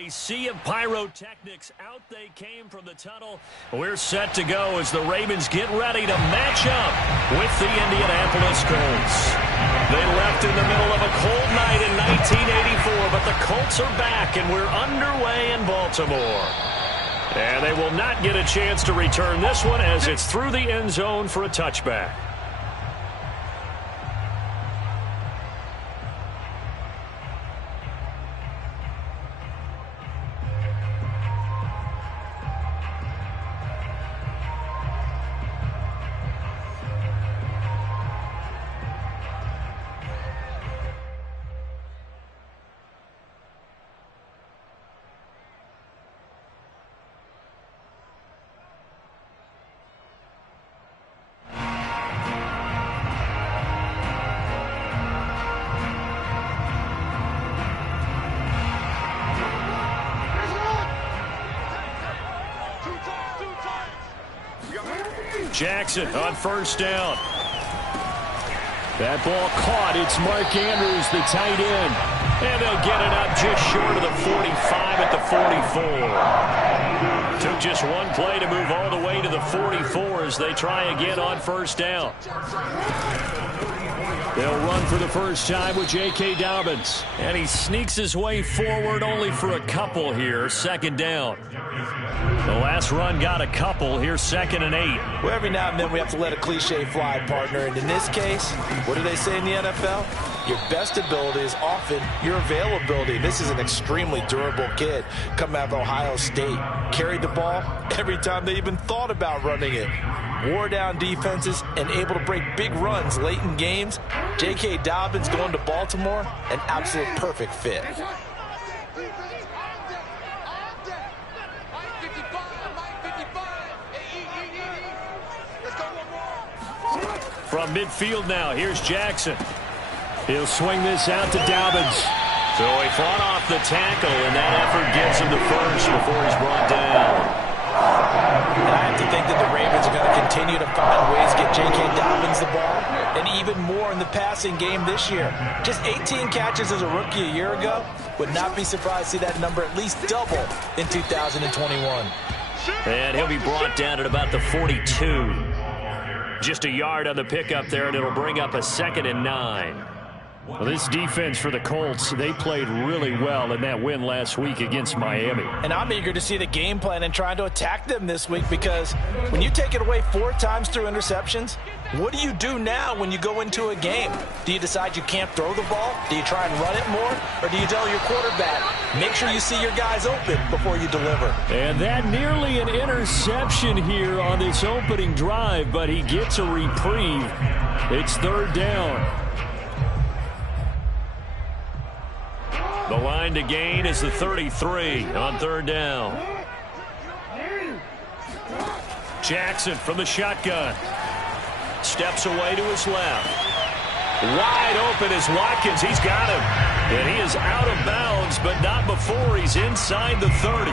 A sea of pyrotechnics. Out they came from the tunnel. We're set to go as the Ravens get ready to match up with the Indianapolis Colts. They left in the middle of a cold night in 1984, but the Colts are back, and we're underway in Baltimore. And they will not get a chance to return this one as it's through the end zone for a touchback. Jackson on first down. That ball caught. It's Mark Andrews, the tight end. And they'll get it up just short of the 45 at the 44. Took just one play to move all the way to the 44 as they try again on first down. They'll run for the first time with J.K. Dobbins. And he sneaks his way forward only for a couple here. Second down. The last run got a couple. Here's 2nd and 8. Well, every now and then we have to let a cliche fly, partner. And in this case, what do they say in the NFL? Your best ability is often your availability. This is an extremely durable kid coming out of Ohio State. Carried the ball every time they even thought about running it. Wore down defenses and able to break big runs late in games. J.K. Dobbins going to Baltimore, an absolute perfect fit. From midfield now, here's Jackson. He'll swing this out to Dobbins. So he fought off the tackle, and that effort gets him to first before he's brought down. And I have to think that the Ravens are going to continue to find ways to get J.K. Dobbins the ball, and even more in the passing game this year. Just 18 catches as a rookie a year ago. Would not be surprised to see that number at least double in 2021. And he'll be brought down at about the 42. Just a yard on the pickup there, and it'll bring up a 2nd and 9. Well, this defense for the Colts, they played really well in that win last week against Miami. And I'm eager to see the game plan and trying to attack them this week, because when you take it away 4 times through interceptions, what do you do now when you go into a game? Do you decide you can't throw the ball? Do you try and run it more? Or do you tell your quarterback, make sure you see your guys open before you deliver? And that nearly an interception here on this opening drive, but he gets a reprieve. It's 3rd down. The line to gain is the 33 on 3rd down. Jackson from the shotgun. Steps away to his left. Wide open is Watkins. He's got him. And he is out of bounds, but not before he's inside the 30.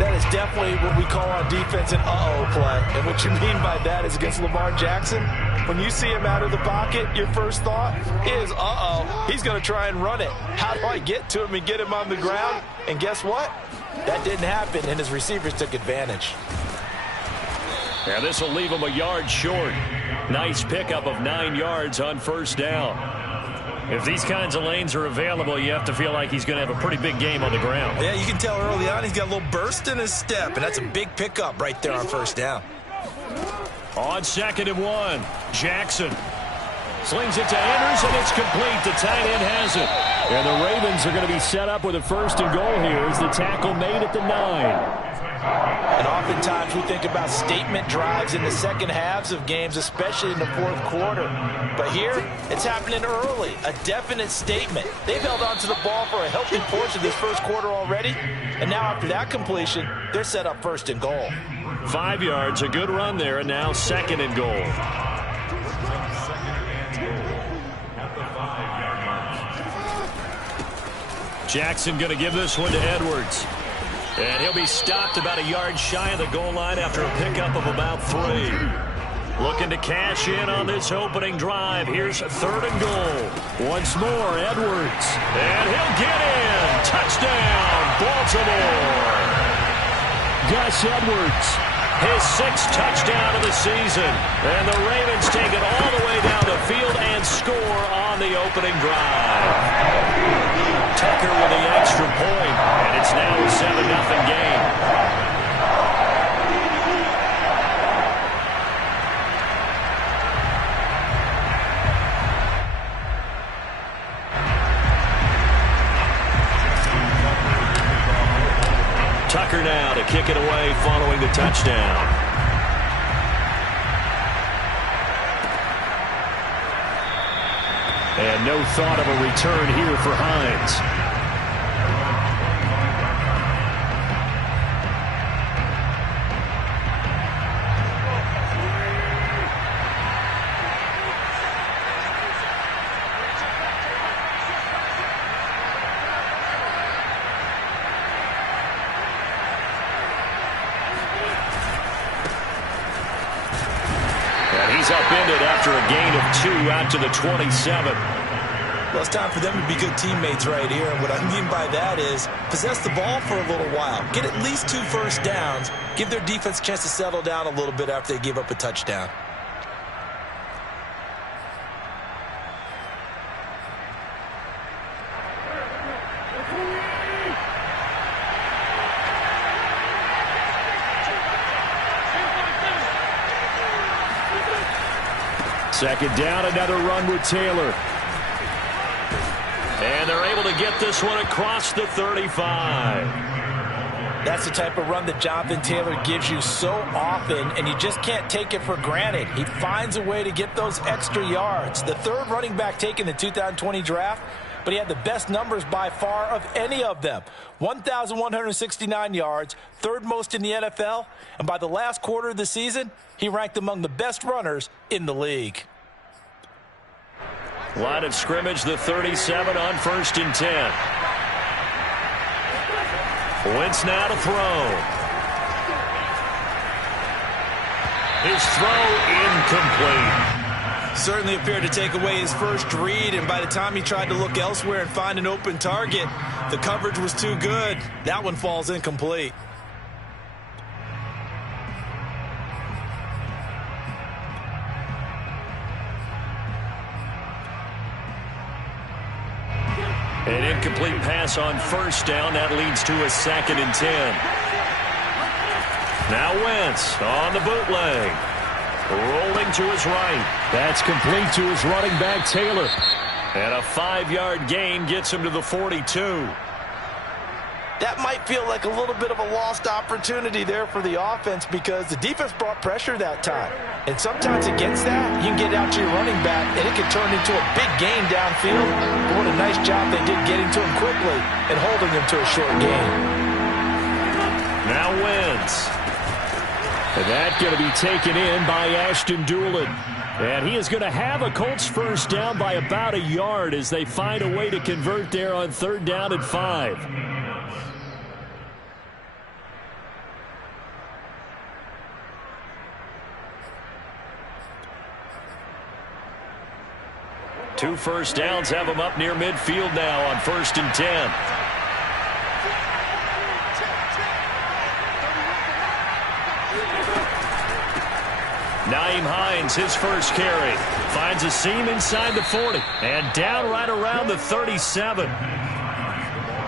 That is definitely what we call on defense an uh-oh play. And what you mean by that is against Lamar Jackson, when you see him out of the pocket, your first thought is, uh-oh, he's going to try and run it. How do I get to him and get him on the ground? And guess what? That didn't happen, and his receivers took advantage. Yeah, this will leave him a yard short. Nice pickup of 9 yards on first down. If these kinds of lanes are available, you have to feel like he's going to have a pretty big game on the ground. Yeah, you can tell early on he's got a little burst in his step, and that's a big pickup right there on first down. On 2nd and 1, Jackson slings it to Andrews, and it's complete. The tight end has it. And the Ravens are going to be set up with a 1st and goal here as the tackle made at the 9. And oftentimes we think about statement drives in the second halves of games, especially in the 4th quarter. But here, it's happening early, a definite statement. They've held on to the ball for a healthy portion of this 1st quarter already. And now after that completion, they're set up 1st and goal. 5 yards, a good run there, and now 2nd and goal. Jackson going to give this one to Edwards. And he'll be stopped about a yard shy of the goal line after a pickup of about 3. Looking to cash in on this opening drive. Here's 3rd and goal. Once more, Edwards. And he'll get in. Touchdown, Baltimore. Gus Edwards, his 6th touchdown of the season. And the Ravens take it all the way down the field and score on the opening drive. Tucker with the extra point, and it's now a 7-0 game. Tucker now to kick it away following the touchdown. And no thought of a return here for Hines. Upended after a gain of 2 out to the 27. Well, it's time for them to be good teammates right here. And what I mean by that is possess the ball for a little while. Get at least 2 first downs. Give their defense a chance to settle down a little bit after they give up a touchdown. Second down, another run with Taylor. And they're able to get this one across the 35. That's the type of run that Jonathan Taylor gives you so often, and you just can't take it for granted. He finds a way to get those extra yards. The 3rd running back taken in the 2020 draft, but he had the best numbers by far of any of them. 1,169 yards, 3rd most in the NFL, and by the last quarter of the season, he ranked among the best runners in the league. Line of scrimmage, the 37 on 1st and 10. Wentz now to throw. His throw incomplete. Certainly appeared to take away his first read, and by the time he tried to look elsewhere and find an open target, the coverage was too good. That one falls incomplete. An incomplete pass on 1st down. That leads to a 2nd and 10. Now Wentz on the bootleg. Rolling to his right. That's complete to his running back, Taylor. And a 5-yard gain gets him to the 42. That might feel like a little bit of a lost opportunity there for the offense because the defense brought pressure that time. And sometimes against that, you can get out to your running back, and it can turn into a big gain downfield. But what a nice job they did getting to him quickly and holding him to a short gain. Now Wentz. And that's going to be taken in by Ashton Dulin. And he is going to have a Colts first down by about a yard as they find a way to convert there on 3rd down and 5. Two first downs have them up near midfield now on 1st and 10. Nyheim Hines, his first carry. Finds a seam inside the 40. And down right around the 37.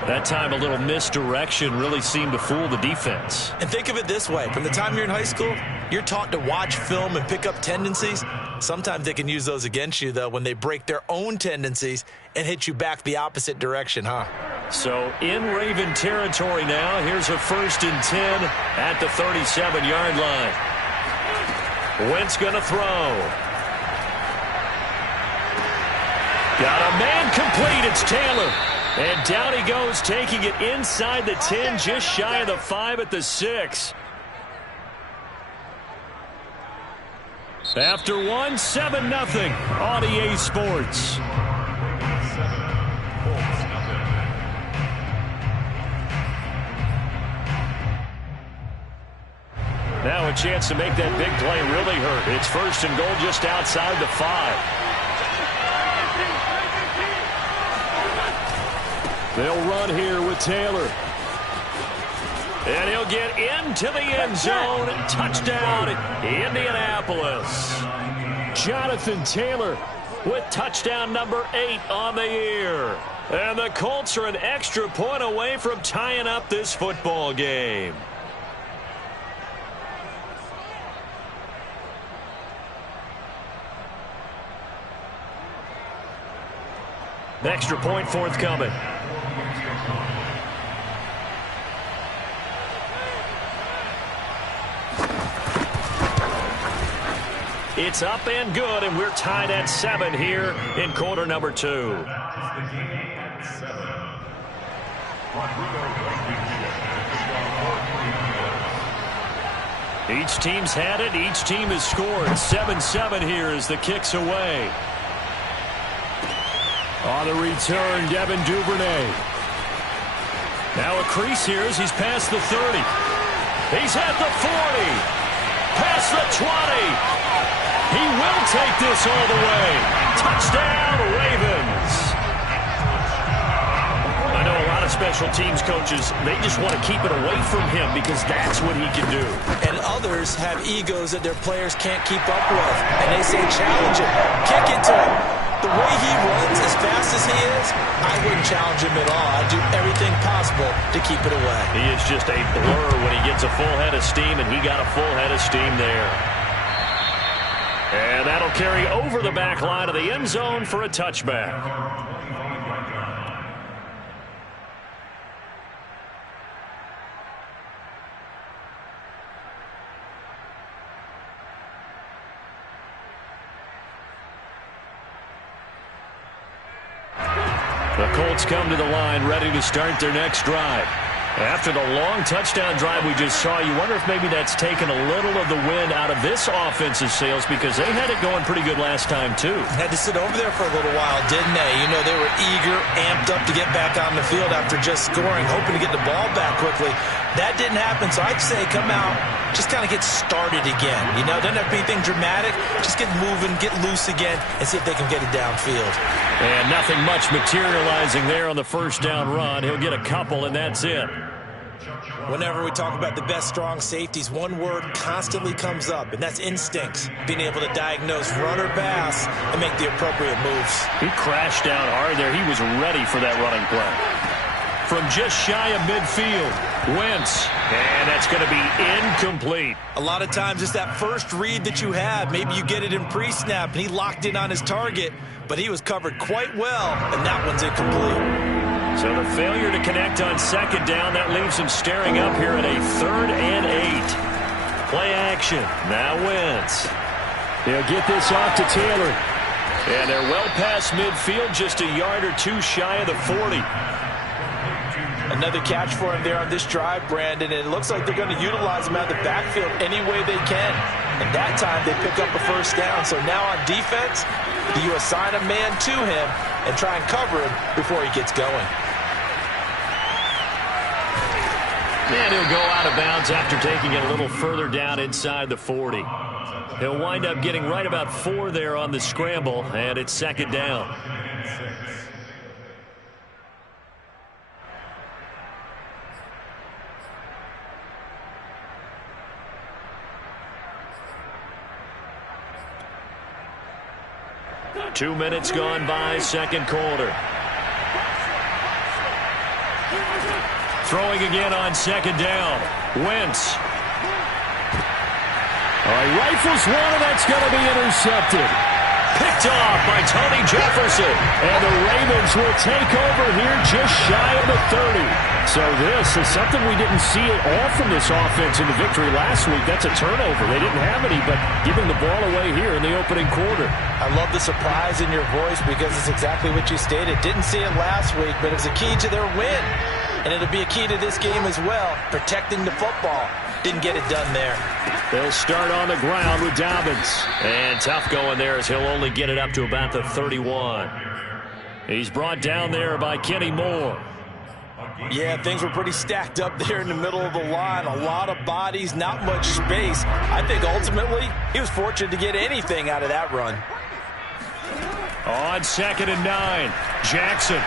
That time a little misdirection really seemed to fool the defense. And think of it this way. From the time you're in high school, you're taught to watch film and pick up tendencies. Sometimes they can use those against you, though, when they break their own tendencies and hit you back the opposite direction, huh? So in Raven territory now. Here's a 1st and 10 at the 37-yard line. Wentz going to throw. Got a man complete. It's Taylor. And down he goes, taking it inside the 10, just shy of the 5 at the 6. After 1, 7-0 on EA Sports. Now a chance to make that big play really hurt. It's 1st and goal just outside the 5. They'll run here with Taylor. And he'll get into the end zone. Touchdown, Indianapolis. Jonathan Taylor with touchdown number 8 on the year. And the Colts are an extra point away from tying up this football game. Extra point forthcoming. It's up and good, and we're tied at 7 here in quarter number 2. Each team's had it. Each team has scored. 7-7 here as the kick's away. On the return, Devin Duvernay. Now a crease here as he's past the 30. He's at the 40. Past the 20. He will take this all the way. Touchdown, Ravens. I know a lot of special teams coaches, they just want to keep it away from him because that's what he can do. And others have egos that their players can't keep up with. And they say, challenge him. Kick it to him. The way he runs as fast as he is, I wouldn't challenge him at all. I'd do everything possible to keep it away. He is just a blur when he gets a full head of steam, and he got a full head of steam there. And that'll carry over the back line of the end zone for a touchback. The Colts come to the line ready to start their next drive. After the long touchdown drive we just saw, you wonder if maybe that's taken a little of the wind out of this offensive sails because they had it going pretty good last time, too. Had to sit over there for a little while, didn't they? You know, they were eager, amped up to get back on the field after just scoring, hoping to get the ball back quickly. That didn't happen, so I'd say come out, just kind of get started again. You know, doesn't have to be anything dramatic. Just get moving, get loose again, and see if they can get it downfield. And nothing much materializing there on the first down run. He'll get a couple, and that's it. Whenever we talk about the best strong safeties, one word constantly comes up, and that's instincts. Being able to diagnose run or pass and make the appropriate moves. He crashed down hard there. He was ready for that running play. From just shy of midfield, Wentz, and that's going to be incomplete. A lot of times it's that first read that you have. Maybe you get it in pre-snap, and he locked in on his target, but he was covered quite well, and that one's incomplete. So the failure to connect on second down, that leaves him staring up here at a 3rd and 8. Play action. Now Wentz. He'll get this off to Taylor. And they're well past midfield, just a yard or two shy of the 40. Another catch for him there on this drive, Brandon, and it looks like they're going to utilize him out of the backfield any way they can. And that time they pick up a first down. So now on defense, do you assign a man to him and try and cover him before he gets going? And he'll go out of bounds after taking it a little further down inside the 40. He'll wind up getting right about 4 there on the scramble, and it's second down. Two minutes gone by, second quarter. Throwing again on second down. Wentz. He rifles one, and that's going to be intercepted. Picked off by Tony Jefferson. And the Ravens will take over here just shy of the 30. So this is something we didn't see at all from this offense in the victory last week. That's a turnover. They didn't have any, but giving the ball away here in the opening quarter. I love the surprise in your voice because it's exactly what you stated. Didn't see it last week, but it was a key to their win. And it'll be a key to this game as well, protecting the football. Didn't get it done there. They'll start on the ground with Dobbins. And tough going there as he'll only get it up to about the 31. He's brought down there by Kenny Moore. Yeah, things were pretty stacked up there in the middle of the line. A lot of bodies, not much space. I think ultimately he was fortunate to get anything out of that run. On 2nd and 9, Jackson.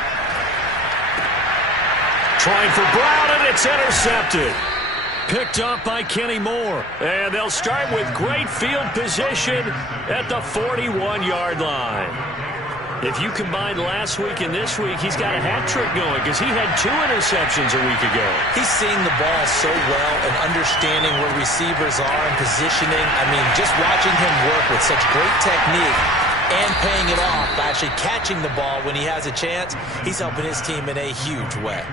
Trying for Brown, and it's intercepted. Picked up by Kenny Moore. And they'll start with great field position at the 41-yard line. If you combine last week and this week, he's got a hat trick going because he had 2 interceptions a week ago. He's seeing the ball so well and understanding where receivers are and positioning. I mean, just watching him work with such great technique and paying it off by actually catching the ball when he has a chance, he's helping his team in a huge way.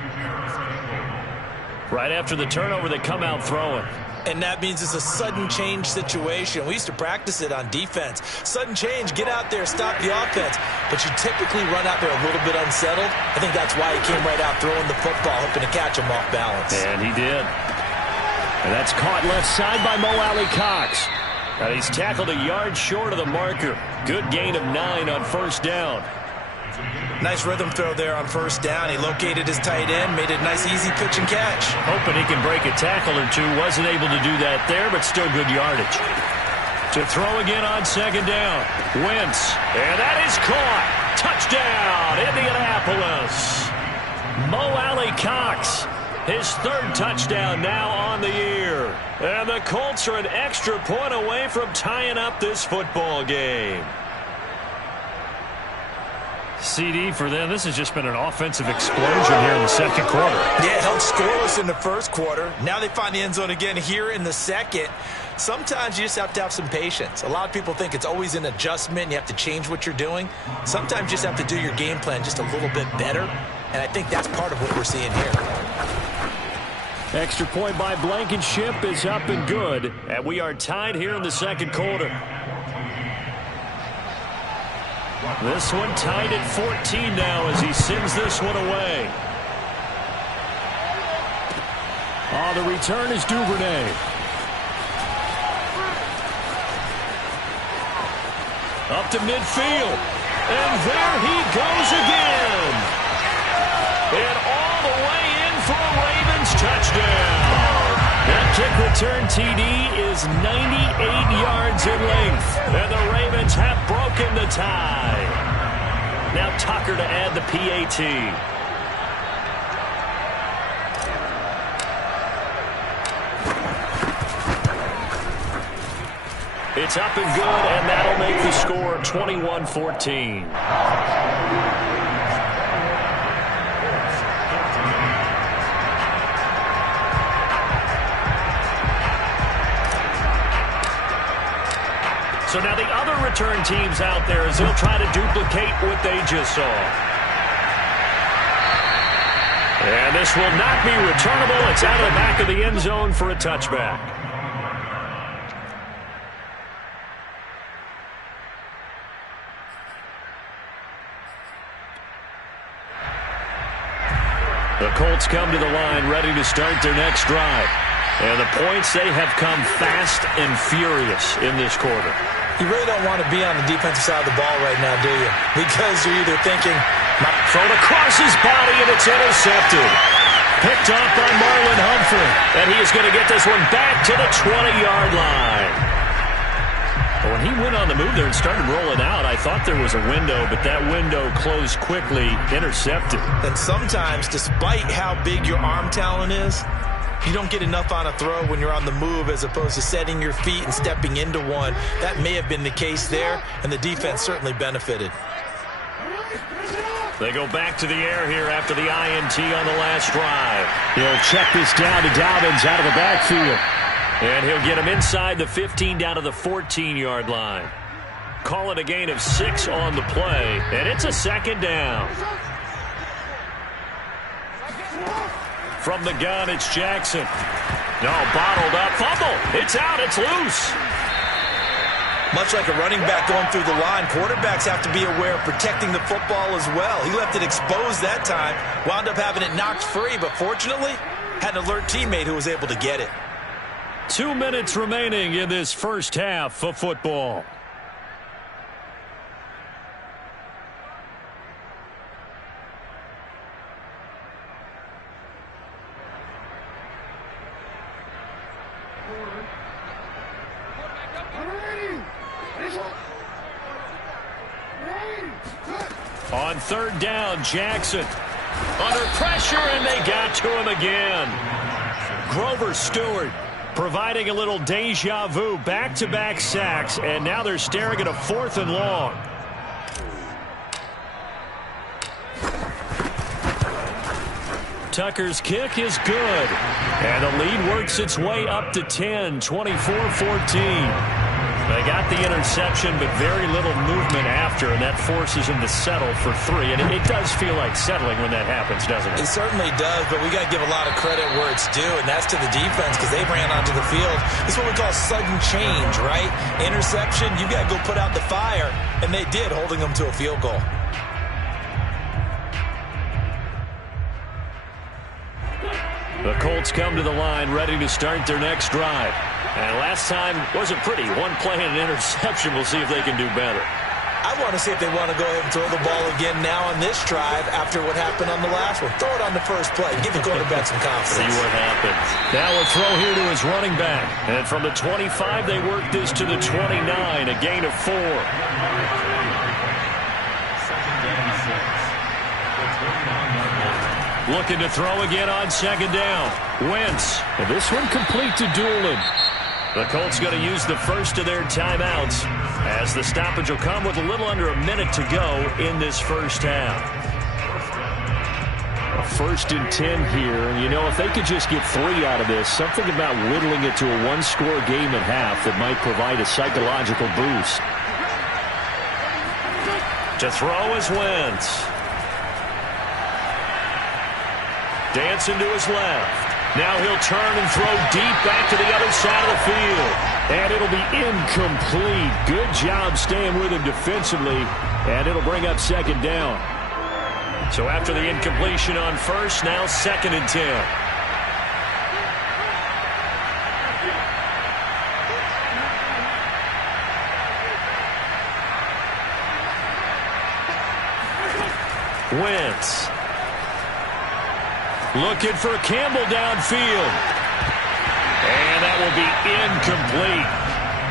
Right after the turnover, they come out throwing. And that means it's a sudden change situation. We used to practice it on defense. Sudden change, get out there, stop the offense. But you typically run out there a little bit unsettled. I think that's why he came right out throwing the football, hoping to catch him off balance. And he did. And that's caught left side by Mo Alley-Cox. And he's tackled a yard short of the marker. Good gain of 9 on first down. Nice rhythm throw there on first down. He located his tight end, made a nice easy pitch and catch. Hoping he can break a tackle or two. Wasn't able to do that there, but still good yardage. To throw again on second down. Wentz. And that is caught. Touchdown, Indianapolis. Mo Alley-Cox. His 3rd touchdown now on the year. And the Colts are an extra point away from tying up this football game. CD for them. This has just been an offensive explosion here in the second quarter. Yeah, held scoreless in the first quarter. Now they find the end zone again here in the second. Sometimes you just have to have some patience. A lot of people think it's always an adjustment. You have to change what you're doing. Sometimes you just have to do your game plan just a little bit better. And I think that's part of what we're seeing here. Extra point by Blankenship is up and good. And we are tied here in the second quarter. This one tied at 14 now as he sends this one away. The return is Duvernay. Up to midfield. And there he goes again. And all the way in for a Ravens touchdown. That kick return TD is 98 yards in length. And the Ravens have broken the tie. Now Tucker to add the PAT. It's up and good, and that'll make the score 21-14. So now the other return teams out there as they'll try to duplicate what they just saw. And this will not be returnable. It's out of the back of the end zone for a touchback. The Colts come to the line ready to start their next drive. And the points, they have come fast and furious in this quarter. You really don't want to be on the defensive side of the ball right now, do you? Because you're either thinking, thrown across his body, and it's intercepted. Picked off by Marlon Humphrey. And he is going to get this one back to the 20-yard line. When he went on the move there and started rolling out, I thought there was a window, but that window closed quickly, intercepted. And sometimes, despite how big your arm talent is, you don't get enough on a throw when you're on the move as opposed to setting your feet and stepping into one. That may have been the case there, and the defense certainly benefited. They go back to the air here after the INT on the last drive. He'll check this down to Dobbins out of the backfield. And he'll get him inside the 15 down to the 14-yard line. Call it a gain of 6 on the play, and it's a second down. From the gun, it's Jackson. No, bottled up. Fumble. It's out. It's loose. Much like a running back going through the line, quarterbacks have to be aware of protecting the football as well. He left it exposed that time, wound up having it knocked free, but fortunately, had an alert teammate who was able to get it. 2 minutes remaining in this first half of football. On third down, Jackson under pressure, and they got to him again. Grover Stewart providing a little deja vu, back-to-back sacks, and now they're staring at a 4th and long. Tucker's kick is good, and the lead works its way up to 10, 24-14. They got the interception, but very little movement after, and that forces them to settle for 3. And it does feel like settling when that happens, doesn't it? It certainly does, but we got to give a lot of credit where it's due, and that's to the defense because they ran onto the field. This is what we call sudden change, right? Interception, you got to go put out the fire, and they did, holding them to a field goal. The Colts come to the line ready to start their next drive. And last time wasn't pretty. 1 play and an interception. We'll see if they can do better. I want to see if they want to go ahead and throw the ball again now on this drive after what happened on the last one. Throw it on the first play. Give the quarterback some confidence. See what happens. Now a throw here to his running back. And from the 25, they work this to the 29, a gain of 4. Looking to throw again on 2nd down. Wentz. And this one complete to Doolin. The Colts going to use the first of their timeouts as the stoppage will come with a little under a minute to go in this first half. A 1st and 10 here. And, you know, if they could just get 3 out of this, something about whittling it to a 1-score game at half that might provide a psychological boost. To throw is Wentz. Dancing to his left. Now he'll turn and throw deep back to the other side of the field. And it'll be incomplete. Good job staying with him defensively. And it'll bring up 2nd down. So after the incompletion on 1st, now 2nd and 10. Wentz. Looking for Campbell downfield. And that will be incomplete.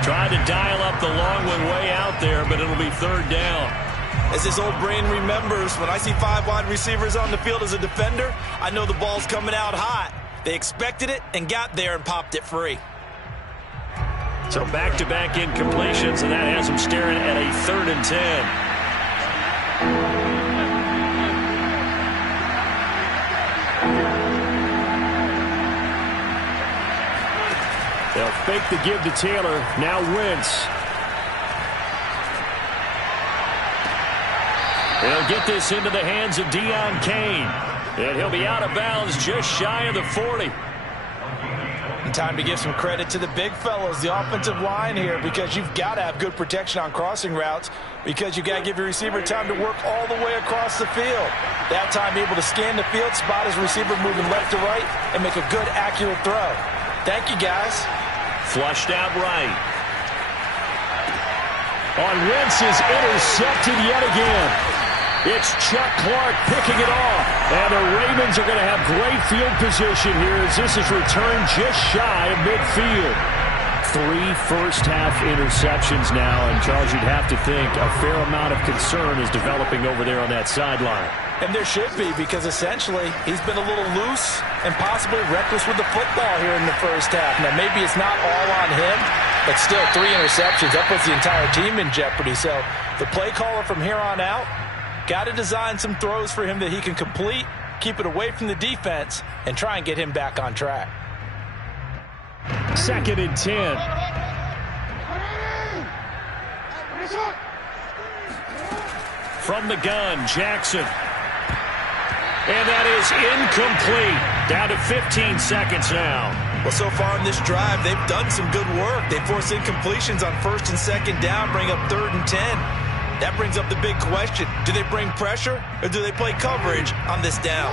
Tried to dial up the long one way out there, but it'll be 3rd down. As his old brain remembers, when I see 5 wide receivers on the field as a defender, I know the ball's coming out hot. They expected it and got there and popped it free. So back-to-back incompletions, and that has them staring at a 3rd and 10. They'll fake the give to Taylor. Now Wentz. They'll get this into the hands of Deon Cain. And he'll be out of bounds just shy of the 40. And time to give some credit to the big fellows, the offensive line here, because you've got to have good protection on crossing routes because you've got to give your receiver time to work all the way across the field. That time able to scan the field, spot his receiver moving left to right, and make a good, accurate throw. Thank you, guys. Flushed out right. On Wentz is intercepted yet again. It's Chuck Clark picking it off. And the Ravens are going to have great field position here as this is returned just shy of midfield. 3 first-half interceptions now, and Charles, you'd have to think a fair amount of concern is developing over there on that sideline. And there should be, because essentially he's been a little loose and possibly reckless with the football here in the first half. Now, maybe it's not all on him, but still 3 interceptions. That puts the entire team in jeopardy. So the play caller from here on out got to design some throws for him that he can complete, keep it away from the defense, and try and get him back on track. 2nd and 10. From the gun, Jackson. And that is incomplete. Down to 15 seconds now. Well, so far in this drive, they've done some good work. They force incompletions on 1st and 2nd down, bring up 3rd and 10. That brings up the big question. Do they bring pressure or do they play coverage on this down?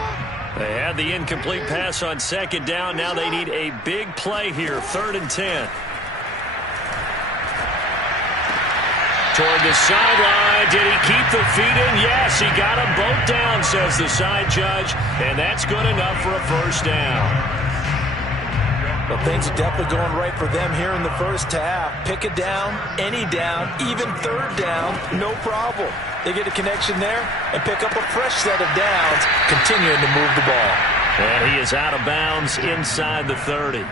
They had the incomplete pass on 2nd down. Now they need a big play here, 3rd and 10. Toward the sideline. Did he keep the feet in? Yes, he got them both down, says the side judge. And that's good enough for a 1st down. Well, things are definitely going right for them here in the first half. Pick a down, any down, even 3rd down, no problem. They get a connection there and pick up a fresh set of downs, continuing to move the ball. And he is out of bounds inside the 30.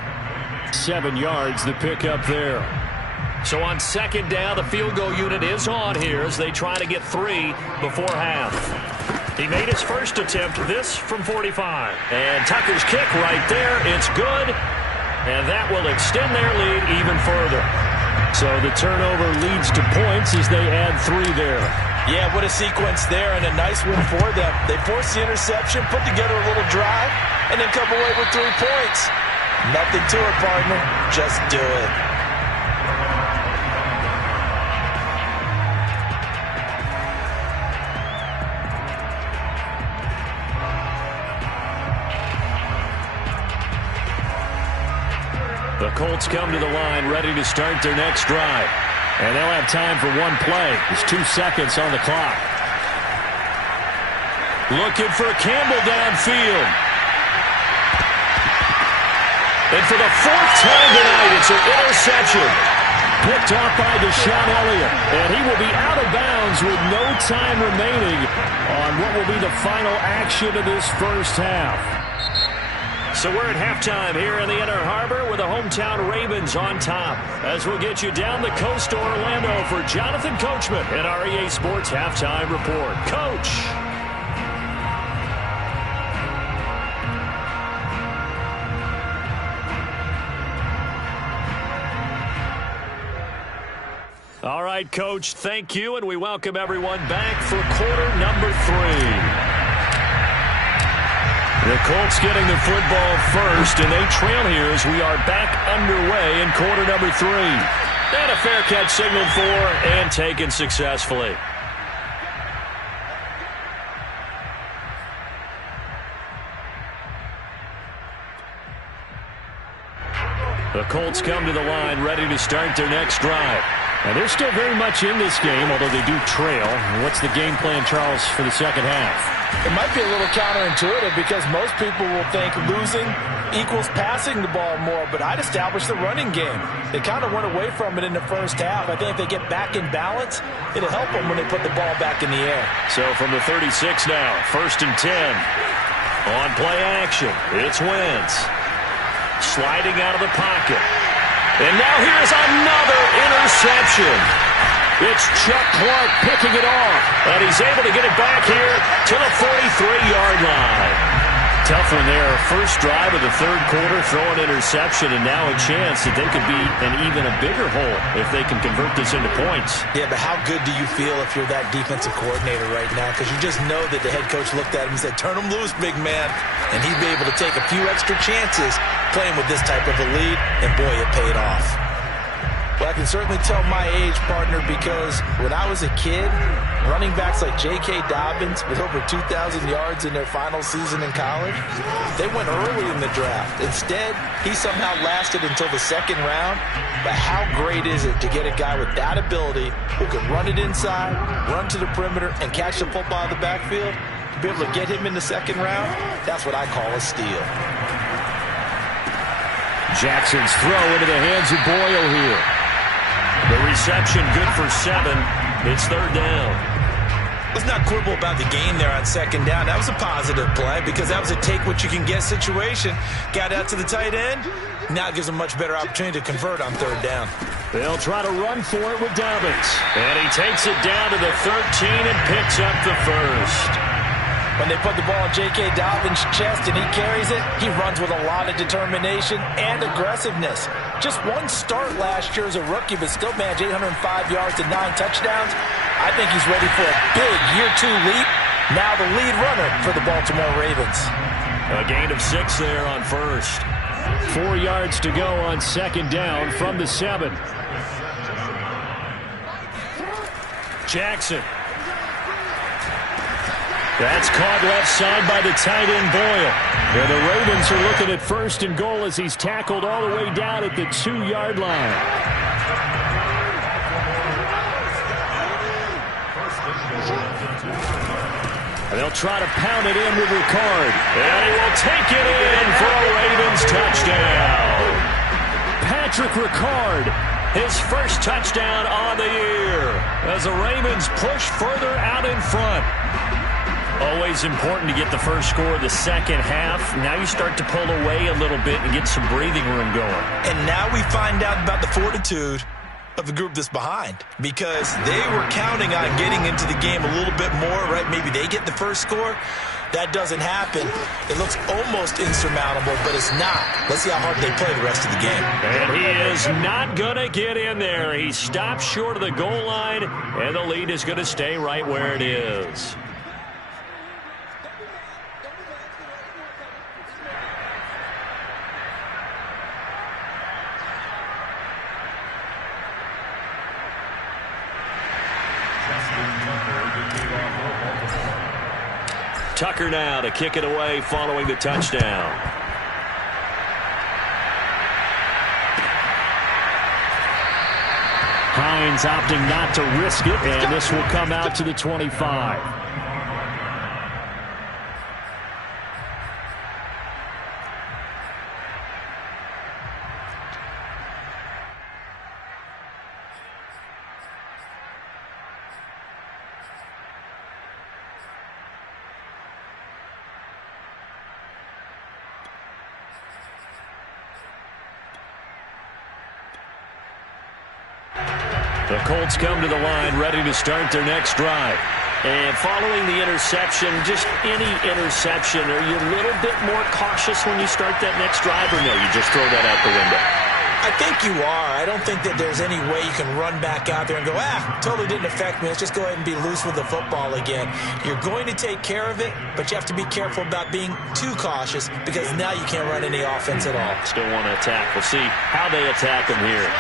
7 yards, the pickup there. So on second down, the field goal unit is on here as they try to get 3 before half. He made his first attempt, this from 45. And Tucker's kick right there. It's good. And that will extend their lead even further. So the turnover leads to points as they add 3 there. Yeah, what a sequence there, and a nice win for them. They forced the interception, put together a little drive, and then come away with 3 points. Nothing to it, partner. Just do it. The Colts come to the line, ready to start their next drive. And they'll have time for 1 play. There's 2 seconds on the clock. Looking for Campbell downfield. And for the 4th time tonight, it's an interception. Picked off by Deshaun Elliott. And he will be out of bounds with no time remaining on what will be the final action of this first half. So we're at halftime here in the Inner Harbor with the hometown Ravens on top. As we'll get you down the coast to Orlando for Jonathan Coachman and our EA Sports Halftime Report. Coach. All right, Coach, thank you, and we welcome everyone back for quarter number 3. The Colts getting the football first, and they trail here as we are back underway in quarter number 3. And a fair catch signaled for and taken successfully. The Colts come to the line ready to start their next drive. And they're still very much in this game, although they do trail. What's the game plan, Charles, for the second half? It might be a little counterintuitive because most people will think losing equals passing the ball more, but I'd establish the running game. They kind of went away from it in the first half. I think if they get back in balance, it'll help them when they put the ball back in the air. So from the 36 now, 1st and 10. On play action, it's Wentz. Sliding out of the pocket. And now here's another interception. It's Chuck Clark picking it off. And he's able to get it back here to the 43-yard line. Tough one there. First drive of the 3rd quarter, throw an interception, and now a chance that they could be in even a bigger hole if they can convert this into points. Yeah, but how good do you feel if you're that defensive coordinator right now? Because you just know that the head coach looked at him and said, turn him loose, big man. And he'd be able to take a few extra chances playing with this type of a lead, and boy, it paid off. Well, I can certainly tell my age, partner, because when I was a kid, running backs like J.K. Dobbins with over 2,000 yards in their final season in college, they went early in the draft. Instead, he somehow lasted until the 2nd round. But how great is it to get a guy with that ability who can run it inside, run to the perimeter, and catch the football in the backfield? To be able to get him in the 2nd round, that's what I call a steal. Jackson's throw into the hands of Boyle here. The reception good for 7. It's 3rd down. Let's not quibble about the game there on 2nd down. That was a positive play because that was a take-what-you-can-get situation. Got out to the tight end. Now it gives them a much better opportunity to convert on 3rd down. They'll try to run for it with Dobbins. And he takes it down to the 13 and picks up the 1st. When they put the ball in J.K. Dobbins' chest and he carries it, he runs with a lot of determination and aggressiveness. Just one start last year as a rookie, but still managed 805 yards and 9 touchdowns. I think he's ready for a big year 2 leap. Now the lead runner for the Baltimore Ravens. A gain of 6 there on 1st. 4 yards to go on 2nd down from the 7. Jackson. That's caught left side by the tight end Boyle. And the Ravens are looking at 1st and goal as he's tackled all the way down at the 2-yard line. And they'll try to pound it in with Ricard. And he will take it in for a Ravens touchdown. Patrick Ricard, his first touchdown on the year as the Ravens push further out in front. Always important to get the first score of the second half. Now you start to pull away a little bit and get some breathing room going. And now we find out about the fortitude of the group that's behind, because they were counting on getting into the game a little bit more, right? Maybe they get the first score. That doesn't happen. It looks almost insurmountable, but it's not. Let's see how hard they play the rest of the game. And he is not going to get in there. He stops short of the goal line, and the lead is going to stay right where it is. Tucker now to kick it away following the touchdown. Hines opting not to risk it, and this will come out to the 25. The Colts come to the line ready to start their next drive. And following the interception, just any interception, are you a little bit more cautious when you start that next drive, or no, you just throw that out the window? I think you are. I don't think that there's any way you can run back out there and go, totally didn't affect me. Let's just go ahead and be loose with the football again. You're going to take care of it, but you have to be careful about being too cautious, because now you can't run any offense at all. Still want to attack. We'll see how they attack them here.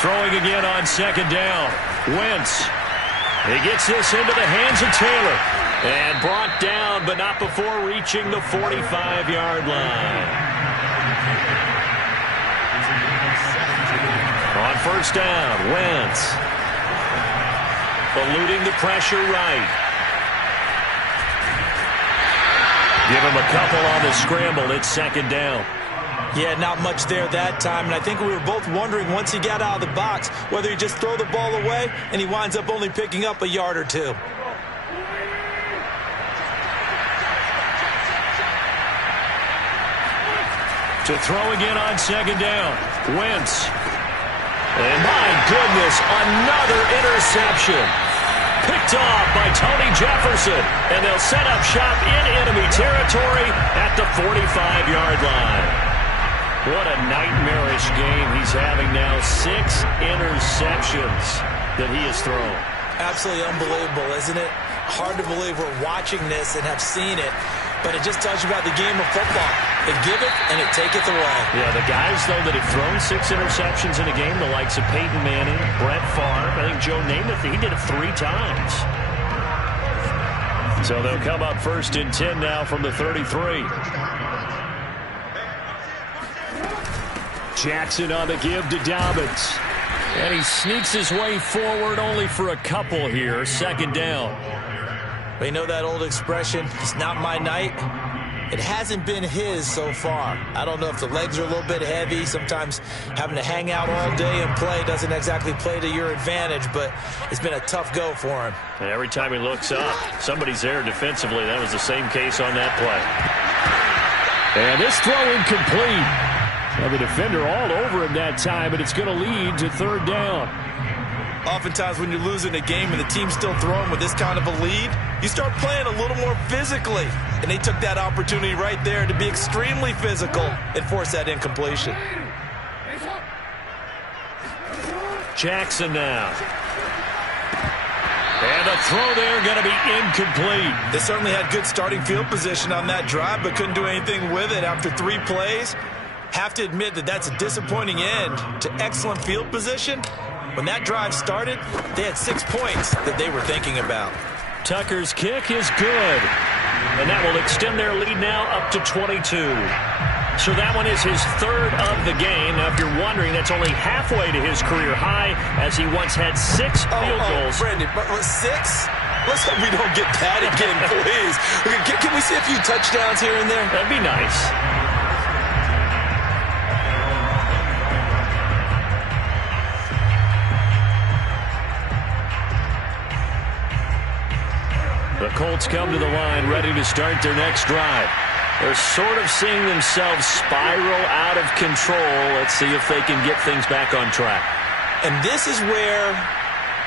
Throwing again on second down. Wentz. He gets this into the hands of Taylor. And brought down, but not before reaching the 45-yard line. On first down, Wentz. Eluding the pressure right. Give him a couple on the scramble. It's second down. Yeah, not much there that time, and I think we were both wondering once he got out of the box whether he just throw the ball away and he winds up only picking up a yard or two. To throw again on second down, Wentz. And my goodness, another interception. Picked off by Tony Jefferson, and they'll set up shop in enemy territory at the 45-yard line. What a nightmarish game he's having now. 6 interceptions that he has thrown. Absolutely unbelievable, isn't it? Hard to believe we're watching this and have seen it, but it just tells you about the game of football. They give it and it taketh away. Yeah, the guys, though, that have thrown 6 interceptions in a game, the likes of Peyton Manning, Brett Favre, I think Joe Namath, he did it 3 times. So they'll come up first and 10 now from the 33. Jackson on the give to Dobbins. And he sneaks his way forward only for a couple here. Second down. We know that old expression, it's not my night. It hasn't been his so far. I don't know if the legs are a little bit heavy. Sometimes having to hang out all day and play doesn't exactly play to your advantage, but it's been a tough go for him. And every time he looks up, somebody's there defensively. That was the same case on that play. And this throw incomplete. Well, the defender all over him that time, but it's going to lead to third down. Oftentimes when you're losing a game and the team's still throwing with this kind of a lead, you start playing a little more physically. And they took that opportunity right there to be extremely physical and force that incompletion. Jackson now. And the throw there going to be incomplete. They certainly had good starting field position on that drive, but couldn't do anything with it after 3 plays. Have to admit that that's a disappointing end to excellent field position. When that drive started, they had 6 points that they were thinking about. Tucker's kick is good. And that will extend their lead now up to 22. So that one is his 3rd of the game. Now, if you're wondering, that's only halfway to his career high, as he once had 6 field goals. Brendan, but 6? Let's hope we don't get that again, please. Can we see a few touchdowns here and there? That'd be nice. Colts come to the line, ready to start their next drive. They're sort of seeing themselves spiral out of control. Let's see if they can get things back on track. And this is where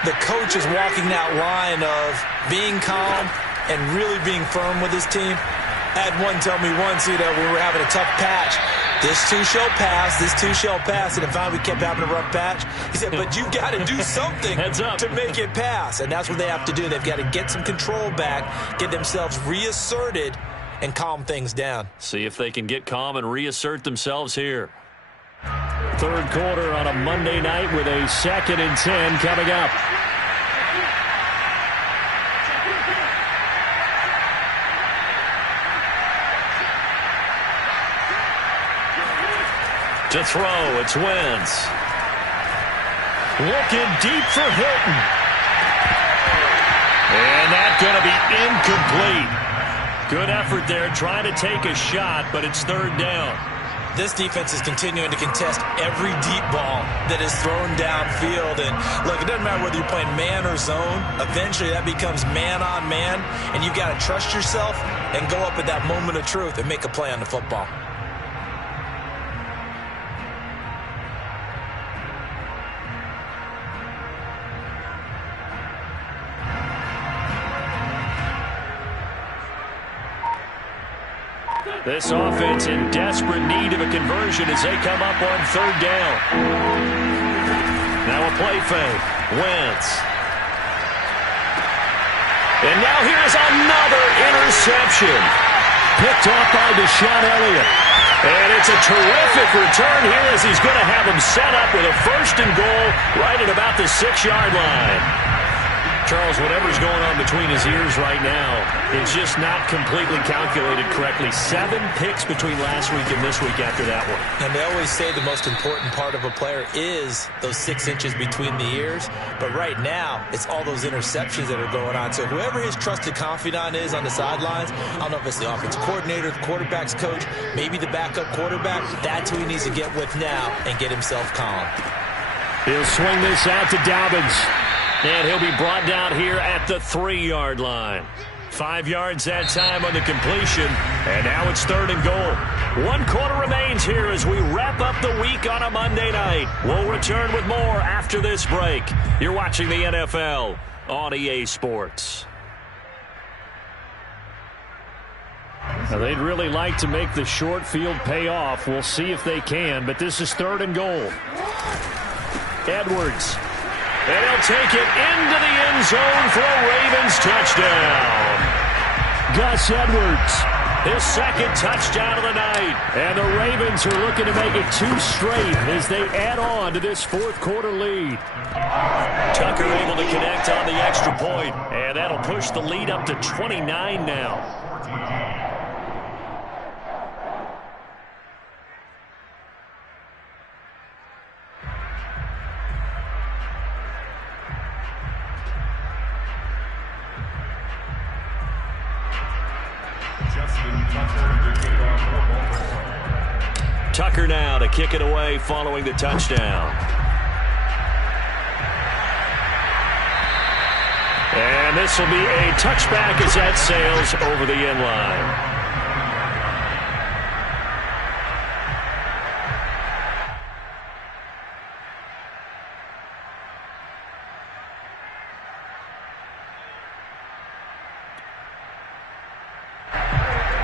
the coach is walking that line of being calm and really being firm with his team. I had one tell me once, we were having a tough patch. This too shall pass, this too shall pass. And finally we kept having a rough patch. He said, but you got to do something to make it pass. And that's what they have to do. They've got to get some control back, get themselves reasserted, and calm things down. See if they can get calm and reassert themselves here. Third quarter on a Monday night with a 2nd and 10 coming up. To throw, it's Wentz. Looking deep for Hilton. And that's going to be incomplete. Good effort there, trying to take a shot, but it's 3rd down. This defense is continuing to contest every deep ball that is thrown downfield. And, look, it doesn't matter whether you're playing man or zone. Eventually that becomes man on man, and you've got to trust yourself and go up at that moment of truth and make a play on the football. This offense in desperate need of a conversion as they come up on 3rd down. Now a play fake. Wentz. And now here's another interception. Picked off by Deshaun Elliott. And it's a terrific return here as he's going to have him set up with a 1st and goal right at about the 6-yard line. Charles, whatever's going on between his ears right now, it's just not completely calculated correctly. 7 picks between last week and this week after that one. And they always say the most important part of a player is those 6 inches between the ears. But right now, it's all those interceptions that are going on. So whoever his trusted confidant is on the sidelines, I don't know if it's the offensive coordinator, the quarterback's coach, maybe the backup quarterback, that's who he needs to get with now and get himself calm. He'll swing this out to Dobbins. And he'll be brought down here at the 3-yard line. 5 yards that time on the completion. And now it's 3rd and goal. 1 quarter remains here as we wrap up the week on a Monday night. We'll return with more after this break. You're watching the NFL on EA Sports. Now they'd really like to make the short field pay off. We'll see if they can, but this is 3rd and goal. Edwards. And he'll take it into the end zone for a Ravens touchdown. Gus Edwards, his 2nd touchdown of the night. And the Ravens are looking to make it 2 straight as they add on to this 4th quarter lead. Tucker able to connect on the extra point, and that'll push the lead up to 29 now. Tucker now to kick it away following the touchdown. And this will be a touchback as that sails over the end line.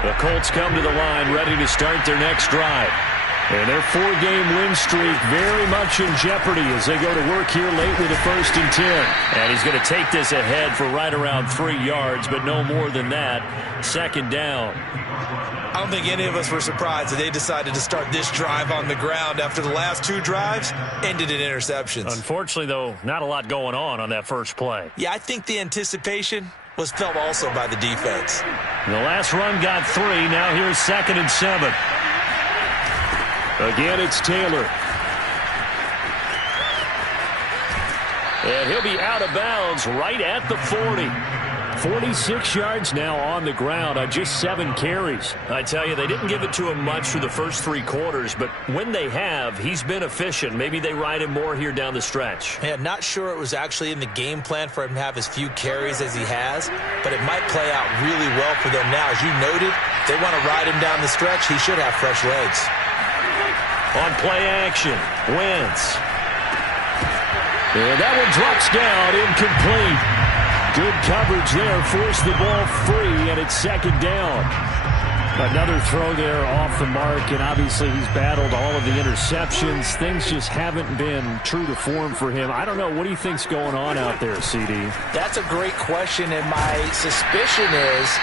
The Colts come to the line ready to start their next drive. And their 4-game win streak very much in jeopardy as they go to work here late with a 1st and 10. And he's going to take this ahead for right around 3 yards, but no more than that. 2nd down. I don't think any of us were surprised that they decided to start this drive on the ground after the last 2 drives ended in interceptions. Unfortunately, though, not a lot going on that first play. Yeah, I think the anticipation was felt also by the defense. The last run got 3. Now here's 2nd and 7. Again, it's Taylor. And he'll be out of bounds right at the 40. 46 yards now on the ground on just 7 carries. I tell you, they didn't give it to him much through the first 3 quarters, but when they have, he's been efficient. Maybe they ride him more here down the stretch. Yeah, not sure it was actually in the game plan for him to have as few carries as he has, but it might play out really well for them now. As you noted, if they want to ride him down the stretch, he should have fresh legs. On play action, Wentz. And that one drops down, incomplete. Good coverage there, forced the ball free, and it's 2nd down. Another throw there off the mark, and obviously he's battled all of the interceptions. Things just haven't been true to form for him. I don't know, what do you think's going on out there, CD? That's a great question, and my suspicion is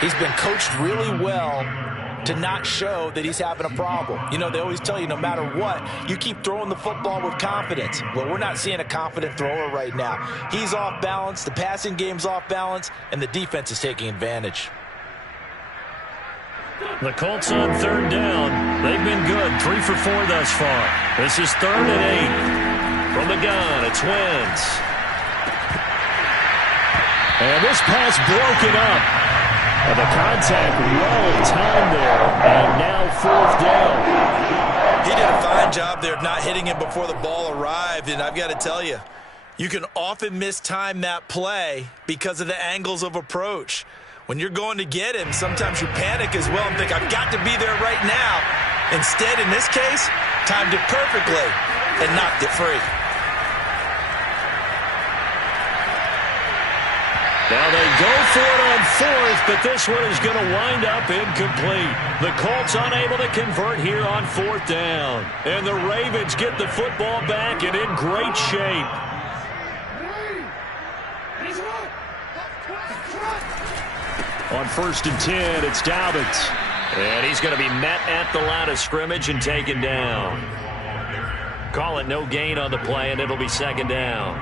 he's been coached really well to not show that he's having a problem. You know, they always tell you no matter what, you keep throwing the football with confidence. Well, we're not seeing a confident thrower right now. He's off balance, the passing game's off balance, and the defense is taking advantage. The Colts on 3rd down. They've been good, 3 for 4 thus far. This is 3rd and 8. From the gun, it's Wentz. And this pass broken up. And the contact well-timed there, and now 4th down. He did a fine job there of not hitting him before the ball arrived, and I've got to tell you, you can often mistime that play because of the angles of approach. When you're going to get him, sometimes you panic as well and think, I've got to be there right now. Instead, in this case, timed it perfectly and knocked it free. Now they go for it on 4th, but this one is going to wind up incomplete. The Colts unable to convert here on 4th down. And the Ravens get the football back and in great shape. On 1st and 10, it's Dobbins. And he's going to be met at the line of scrimmage and taken down. Call it no gain on the play, and it'll be 2nd down.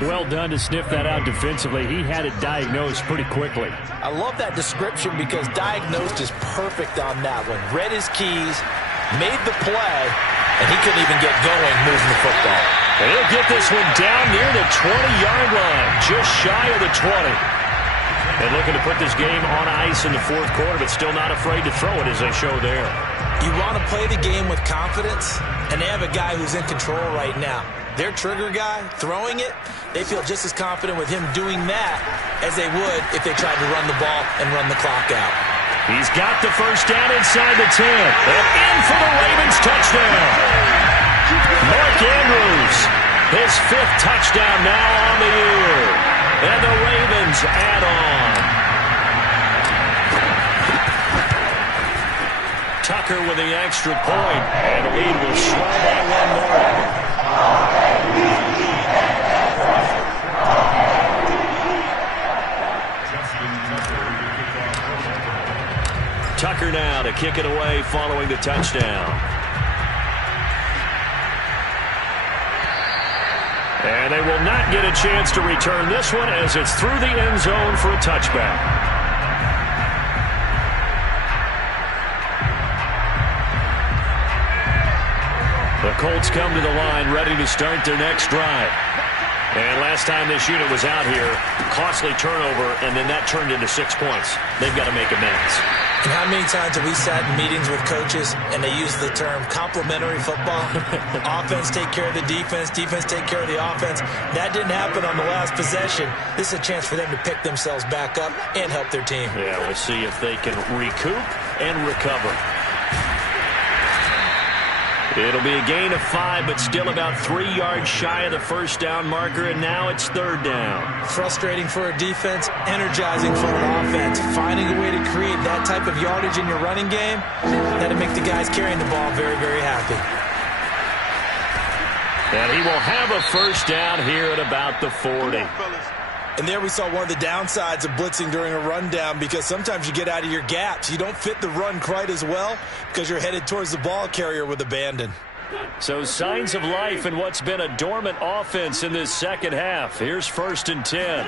Well done to sniff that out defensively. He had it diagnosed pretty quickly. I love that description because diagnosed is perfect on that one. Read his keys, made the play, and he couldn't even get going moving the football. And he'll get this one down near the 20-yard line, just shy of the 20. And looking to put this game on ice in the 4th quarter, but still not afraid to throw it as they show there. You want to play the game with confidence, and they have a guy who's in control right now. Their trigger guy, throwing it, they feel just as confident with him doing that as they would if they tried to run the ball and run the clock out. He's got the 1st down inside the 10. And in for the Ravens touchdown. Mark Andrews, his 5th touchdown now on the year. And the Ravens add on. Tucker with the extra point, and the lead will swell by 1 more. Tucker now to kick it away following the touchdown. And they will not get a chance to return this one as it's through the end zone for a touchback. The Colts come to the line ready to start their next drive. And last time this unit was out here, costly turnover, and then that turned into 6 points. They've got to make amends. And how many times have we sat in meetings with coaches and they use the term complementary football? Offense take care of the defense, defense take care of the offense. That didn't happen on the last possession. This is a chance for them to pick themselves back up and help their team. Yeah, we'll see if they can recoup and recover. It'll be a gain of 5, but still about 3 yards shy of the 1st down marker, and now it's 3rd down. Frustrating for a defense, energizing for an offense. Finding a way to create that type of yardage in your running game, that'll make the guys carrying the ball very, very happy. And he will have a 1st down here at about the 40. And there we saw one of the downsides of blitzing during a rundown, because sometimes you get out of your gaps. You don't fit the run quite as well because you're headed towards the ball carrier with abandon. So signs of life in what's been a dormant offense in this second half. Here's 1st and 10.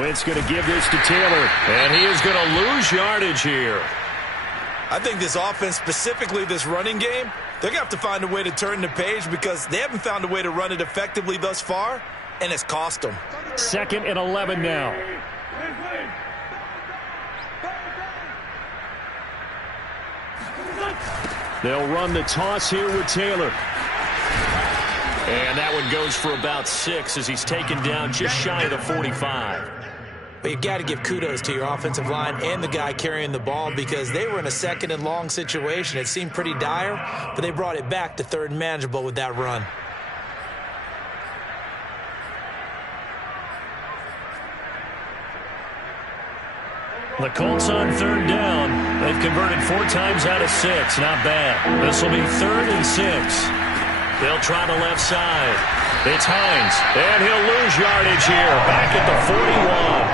Wentz going to give this to Taylor. And he is going to lose yardage here. I think this offense, specifically this running game, they're going to have to find a way to turn the page because they haven't found a way to run it effectively thus far. and it's cost them. 2nd and 11 now. They'll run the toss here with Taylor. And that one goes for about 6 as he's taken down just shy of the 45. But you've got to give kudos to your offensive line and the guy carrying the ball because they were in a 2nd and long situation. It seemed pretty dire, but they brought it back to 3rd and manageable with that run. The Colts on 3rd down. They've converted 4 times out of 6. Not bad. This will be 3rd and 6. They'll try the left side. It's Hines, and he'll lose yardage here. Back at the 41.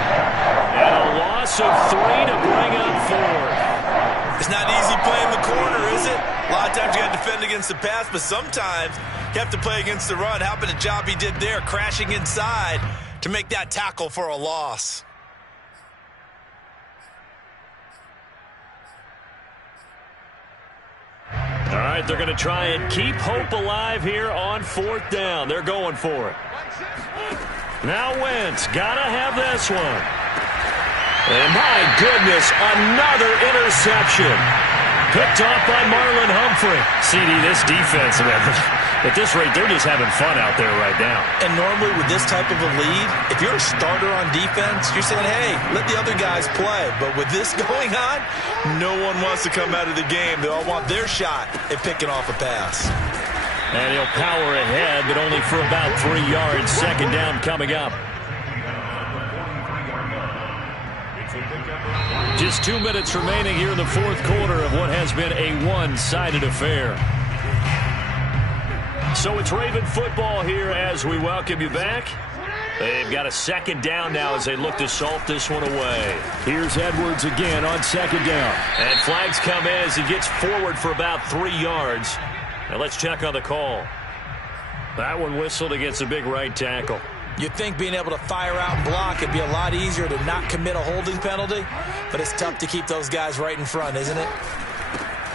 And a loss of 3 to bring up 4. It's not easy playing the corner, is it? A lot of times you got to defend against the pass, but sometimes you have to play against the run. How about the job he did there, crashing inside to make that tackle for a loss? All right, they're going to try and keep hope alive here on 4th down. They're going for it. Now Wentz, got to have this one. And my goodness, another interception. Picked off by Marlon Humphrey. CD, this defense, at this rate, they're just having fun out there right now. And normally with this type of a lead, if you're a starter on defense, you're saying, hey, let the other guys play. But with this going on, no one wants to come out of the game. They all want their shot at picking off a pass. And he'll power ahead, but only for about 3 yards. 2nd down coming up. Just 2 minutes remaining here in the 4th quarter of what has been a one-sided affair. So it's Raven football here as we welcome you back. They've got a 2nd down now as they look to salt this one away. Here's Edwards again on 2nd down. And flags come in as he gets forward for about 3 yards. Now let's check on the call. That one whistled against a big right tackle. You'd think being able to fire out and block would be a lot easier to not commit a holding penalty, but it's tough to keep those guys right in front, isn't it?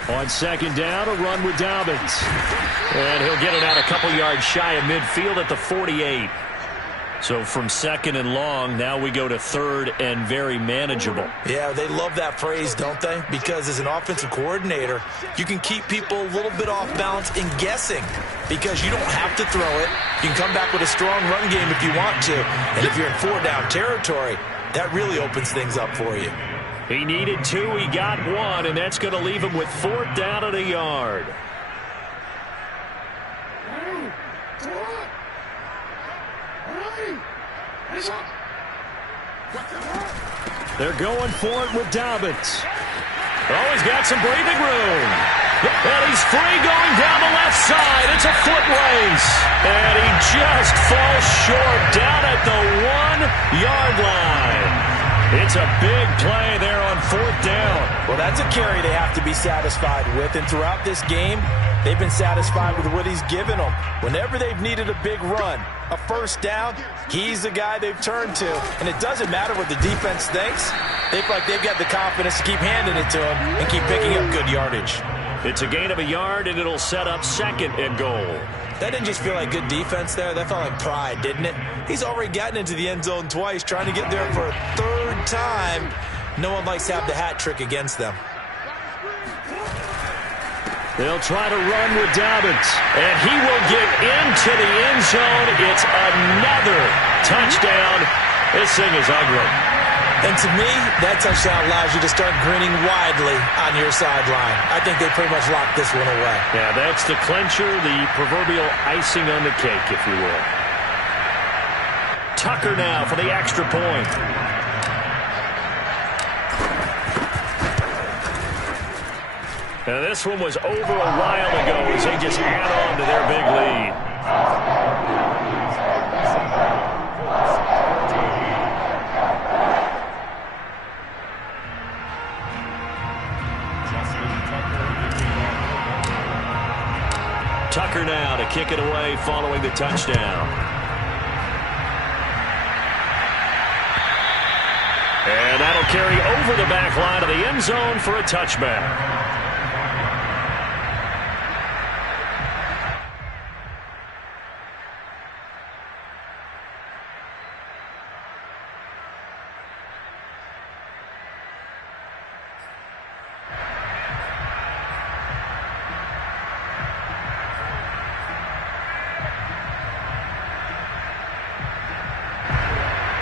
On 2nd down, a run with Dobbins. And he'll get it out a couple yards shy of midfield at the 48. So from 2nd and long, now we go to 3rd and very manageable. Yeah, they love that phrase, don't they? Because as an offensive coordinator, you can keep people a little bit off balance and guessing because you don't have to throw it. You can come back with a strong run game if you want to. And if you're in 4-down territory, that really opens things up for you. He needed 2, he got 1, and that's going to leave him with 4th down at a yard. They're going for it with Dobbins. Oh, he's got some breathing room. And he's free going down the left side. It's a foot race. And he just falls short down at the 1-yard line. It's a big play there on 4th down. Well, that's a carry they have to be satisfied with. And throughout this game, they've been satisfied with what he's given them. Whenever they've needed a big run, a 1st down, he's the guy they've turned to. And it doesn't matter what the defense thinks. They feel like they've got the confidence to keep handing it to him and keep picking up good yardage. It's a gain of a yard, and it'll set up 2nd and goal. That didn't just feel like good defense there. That felt like pride, didn't it? He's already gotten into the end zone twice, trying to get there for a 3rd time. No one likes to have the hat trick against them. They'll try to run with Dobbins. And he will get into the end zone. It's another touchdown. This thing is ugly. And to me, that touchdown allows you to start grinning widely on your sideline. I think they pretty much locked this one away. Yeah, that's the clincher, the proverbial icing on the cake, if you will. Tucker now for the extra point. Now, this one was over a while ago as they just add on to their big lead. Tucker now to kick it away following the touchdown. And that'll carry over the back line of the end zone for a touchback.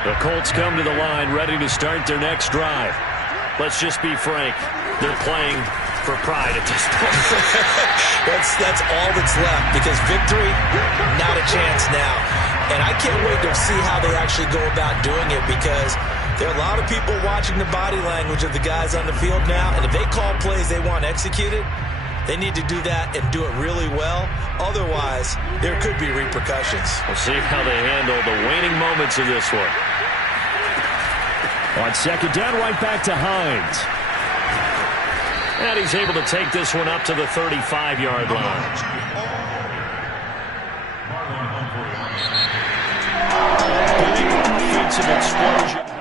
The Colts come to the line ready to start their next drive. Let's just be frank. They're playing for pride at this point. That's all that's left, because victory, not a chance now. And I can't wait to see how they actually go about doing it, because there are a lot of people watching the body language of the guys on the field now, and if they call plays they want executed, they need to do that and do it really well. Otherwise, there could be repercussions. We'll see how they handle the waning moments of this one. On second down, right back to Hines. And he's able to take this one up to the 35-yard line. Big offensive explosion.